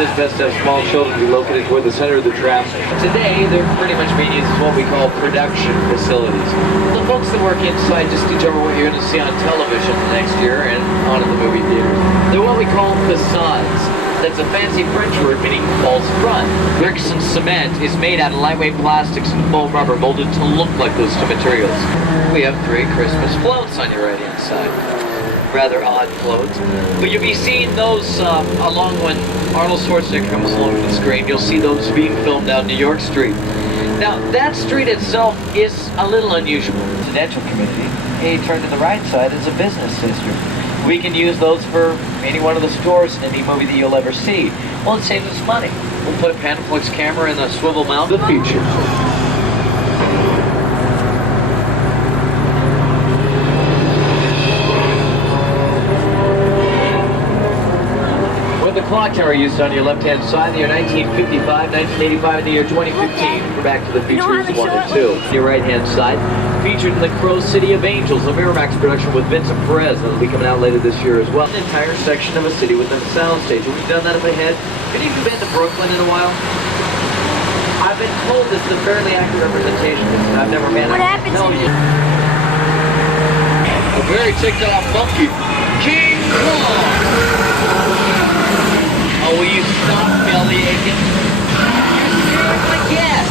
it is best to have small children be located toward the center of the trap. Today, they're pretty much being used as what we call production facilities. The folks that work inside just determine what you're going to see on television next year and on in the movie theater. They're what we call facades. That's a fancy French word meaning false front. Bricks and cement is made out of lightweight plastics and foam rubber molded to look like those two materials. We have 3 Christmas floats on your right-hand side. Rather odd floats. But you'll be seeing those along when Arnold Schwarzenegger comes along the screen. You'll see those being filmed down New York Street. Now, that street itself is a little unusual. Residential community. Hey, turn to the right side is a business district. We can use those for any one of the stores in any movie that you'll ever see. Well, it saves us money. We'll put a Panaflex camera in the swivel mount. The feature. With the clock tower used on your left-hand side, the year 1955, 1985, and the year 2015 for Back to the Future 1 and 2. Your right-hand side, featured in the Crow City of Angels, a Miramax production with Vincent Perez, and it'll be coming out later this year as well. An entire section of a city within a soundstage. Have we done that up ahead? Have you been to Brooklyn in a while? I've been told this is a fairly accurate representation. I've never been. What happened to you? A very ticked off monkey. King Kong! Oh, will you stop bellyaching? You're scaring my guest!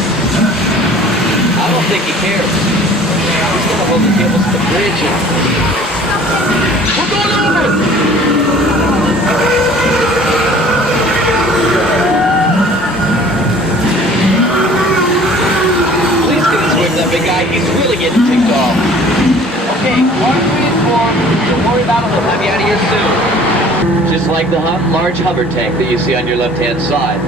I don't think he cares. He's gonna hold the tables to the bridge. We're going over! Please get this away from that big guy. He's really getting ticked off. Okay, large form. Don't worry about it. We'll have you out of here soon. Just like the large hover tank that you see on your left-hand side.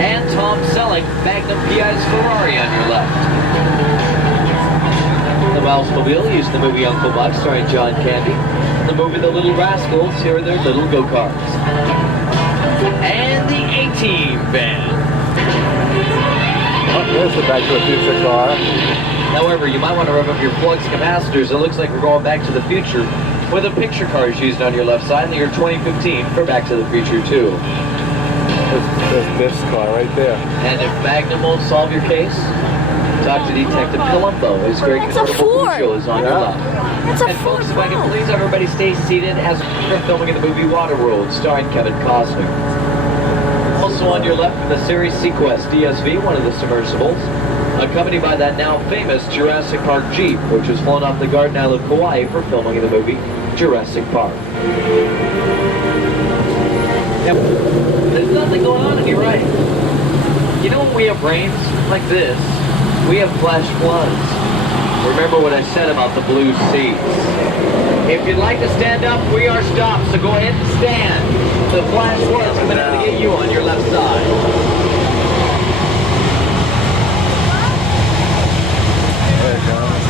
And Tom Selleck, Magnum PI's Ferrari on your left. The Mousemobile used in the movie Uncle Buck starring John Candy. The movie The Little Rascals, here are their little go-karts. And the A-Team band. Oh, there's the Back to the Future car. However, you might want to rev up your flux capacitors. It looks like we're going back to the future with the picture cars used on your left side in the year 2015 for Back to the Future 2. There's this car right there. And if Magnum won't solve your case, talk to Detective Columbo. His great convertible Cujo is on your left. That's a And Ford. folks, if I can please everybody stay seated as we're filming in the movie Waterworld, starring Kevin Costner. Also on your left, the series Sequest DSV, one of the submersibles, accompanied by that now famous Jurassic Park Jeep, which was flown off the Garden Island of Kauai for filming in the movie Jurassic Park. Now, there's nothing going on your right. You know when we have rains like this, we have flash floods. Remember what I said about the blue seats. If you'd like to stand up, we are stopped, so go ahead and stand. The flash floods coming out to get you on your left side. There it goes.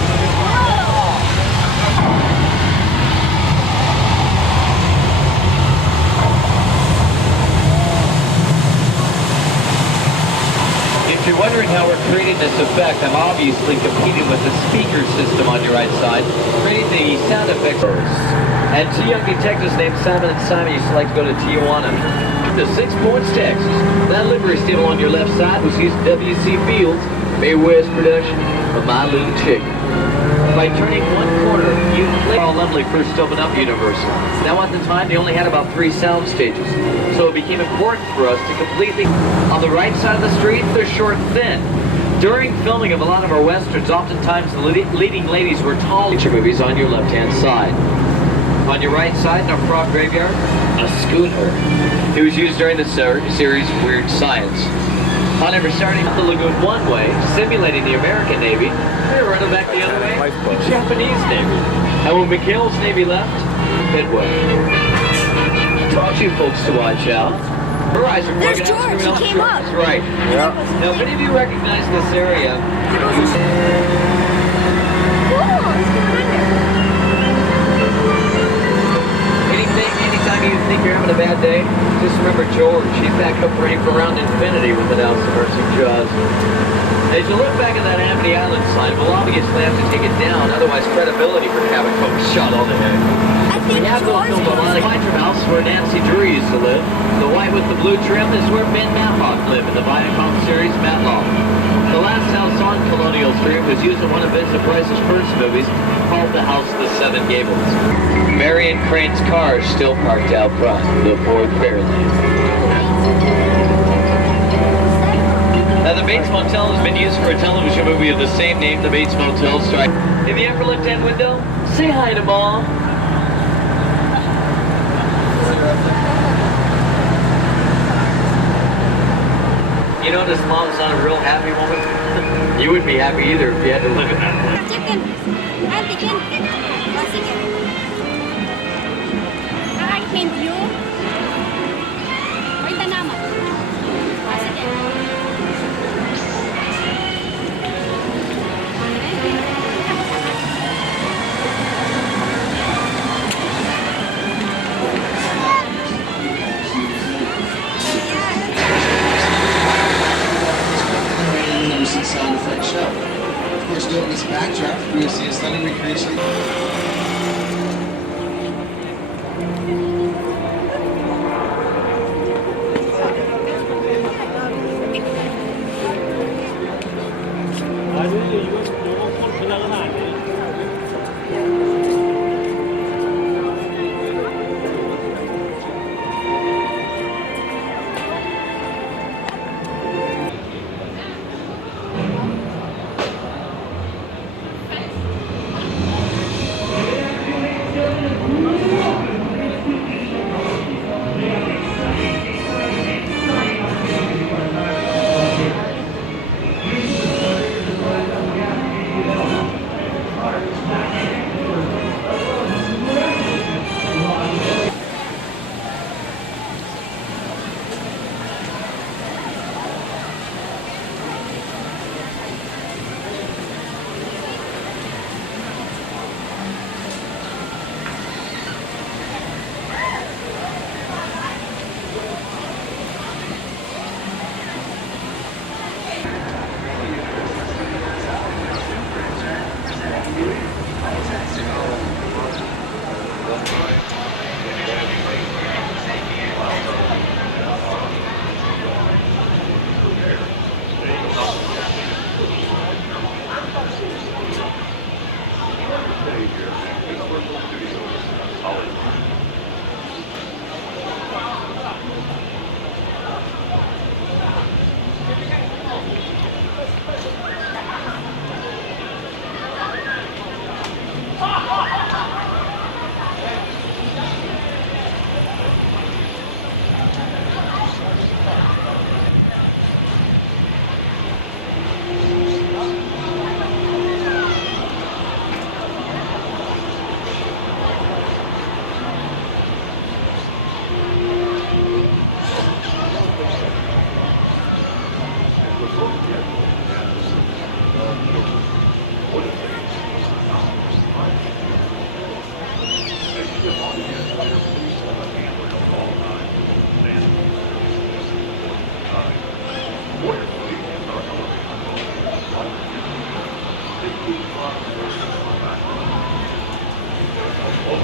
If you're wondering how we're creating this effect, I'm obviously competing with the speaker system on your right side, creating the sound effects. And two young detectives named Simon and Simon used to like to go to Tijuana. To 6 Points, Texas. That livery stable on your left side was used W.C. Fields, May West production of My Little Chicken. By turning one corner, you play Carl Lumley first opened up Universal. Now at the time, they only had about 3 sound stages. So it became important for us to completely, on the right side of the street, they're short and thin. During filming of a lot of our westerns, oftentimes the leading ladies were tall. Feature movies on your left-hand side. On your right side, in our frog graveyard, a schooner. It was used during the series Weird Science. However, starting with the lagoon one way, simulating the American Navy, we were running back the other way, the Japanese Navy. And when McHale's Navy left, Midway. I taught you folks to watch out. Her eyes are There's bugging out, George, screaming he out came short. up. That's right. Yeah. Now, if any of you recognize this area, anytime you think you're having a bad day, just remember George. He's back up running for around infinity with the now submersive jaws. As you look back at that Amity Island sign, we'll obviously have to take it down, otherwise credibility for cabin folks shot all the head. I think have built a lot of White House where Nancy Drew used to live. The white with the blue trim is where Ben Matlock lived in the Viacom series Matlock. The last house on Colonial Street was used in one of Vincent Price's first movies called The House of the Seven Gables. Marion Crane's car is still parked out front, the Ford Fairlane. Now the Bates Motel has been used for a television movie of the same name, The Bates Motel. So in the upper left-hand window, say hi to Mom. You notice Mom's not a real happy woman? You wouldn't be happy either if you had to live in that place. Chicken. Antigen. Chicken. Kakain you. Wait na naman. Sige. Sound effect show. Of course, during this backdrop, we will see a stunning recreation.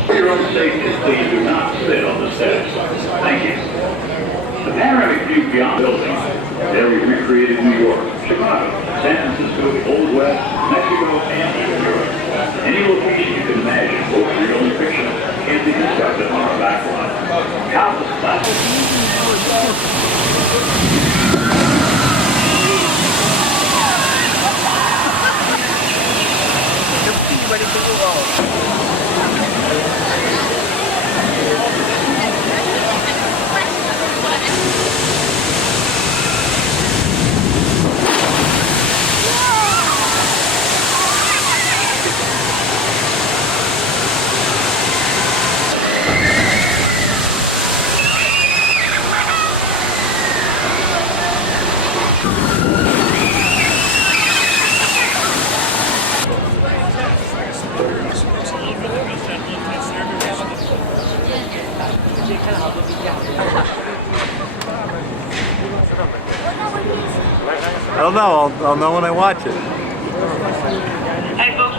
Your own safety, please do not sit on the steps. Thank you. The panoramic view beyond building, there we recreated New York, Chicago, San Francisco, Old West, Mexico, and even Europe. Any location you can imagine, both real and fictional, can be constructed on our backlot. Countless classics. I don't know. I'll know when I watch it. Hey, folks.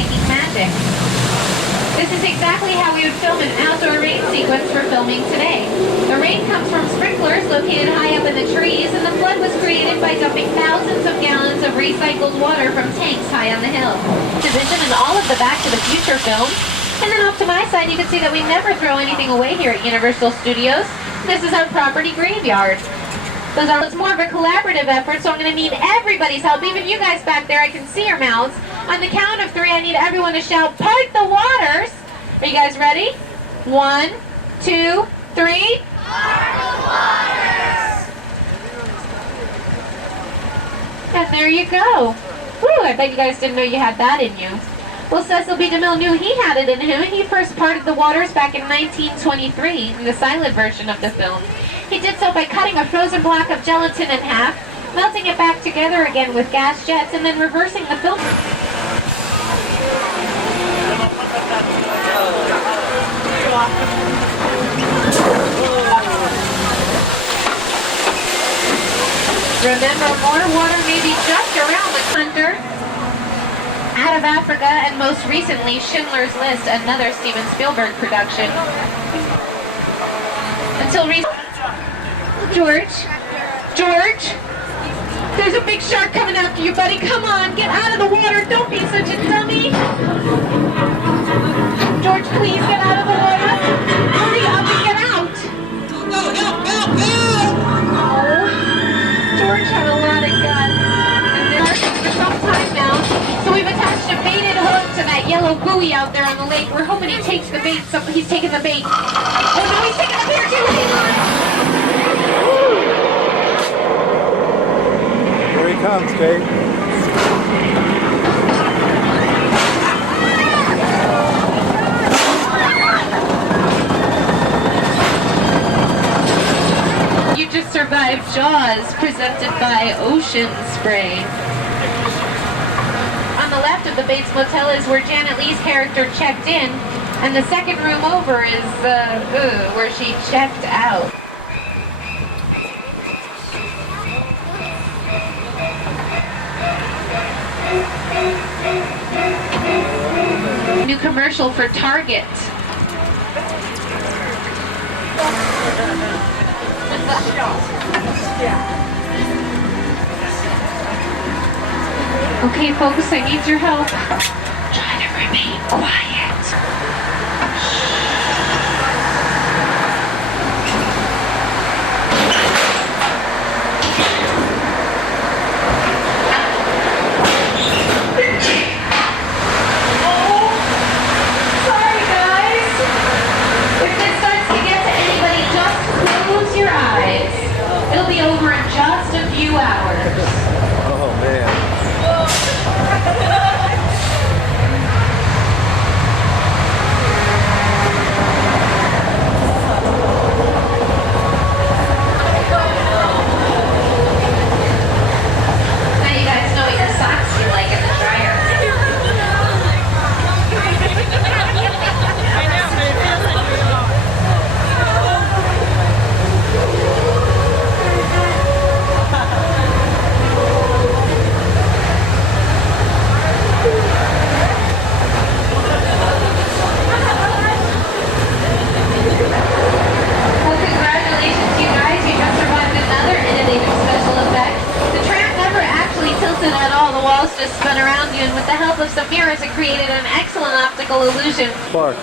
making magic. This is exactly how we would film an outdoor rain sequence for filming today. The rain comes from sprinklers located high up in the trees, and the flood was created by dumping thousands of gallons of recycled water from tanks high on the hill. Division in all of the Back to the Future films. And then off to my side, you can see that we never throw anything away here at Universal Studios. This is our property graveyard. It's more of a collaborative effort, so I'm going to need everybody's help. Even you guys back there, I can see your mouths. On the count of 3, I need everyone to shout, "Part the waters!" Are you guys ready? 1, 2, 3. Part the waters! And there you go. Woo, I bet you guys didn't know you had that in you. Well, Cecil B. DeMille knew he had it in him. He first parted the waters back in 1923 in the silent version of the film. He did so by cutting a frozen block of gelatin in half, melting it back together again with gas jets, and then reversing the film. Remember, more water may be just around the hunter. Out of Africa, and most recently, Schindler's List, another Steven Spielberg production. Until recently. George, there's a big shark coming after you, buddy. Come on, get out of the water. Don't be such a dummy. George, please get out of the water. Hurry up and get out. No, help. Oh, George had a lot of guts. And they're for some time now. So we've attached a baited hook to that yellow buoy out there on the lake. We're hoping he takes the bait. So he's taking the bait. Oh no, he's taking the bait. Too late. Here he comes, Kate. You just survived Jaws, presented by Ocean Spray. On the left of the Bates Motel is where Janet Leigh's character checked in, and the second room over is where she checked out. New commercial for Target. Okay, folks, I need your help. Try to remain quiet. It'll be over in just a few hours. Oh, man. Now you guys know what your socks feel like in the dryer. Well, congratulations, you guys. You just survived another innovative special effect. The tram never actually tilted at all. The walls just spun around you, and with the help of some mirrors, it created an excellent optical illusion. Clark.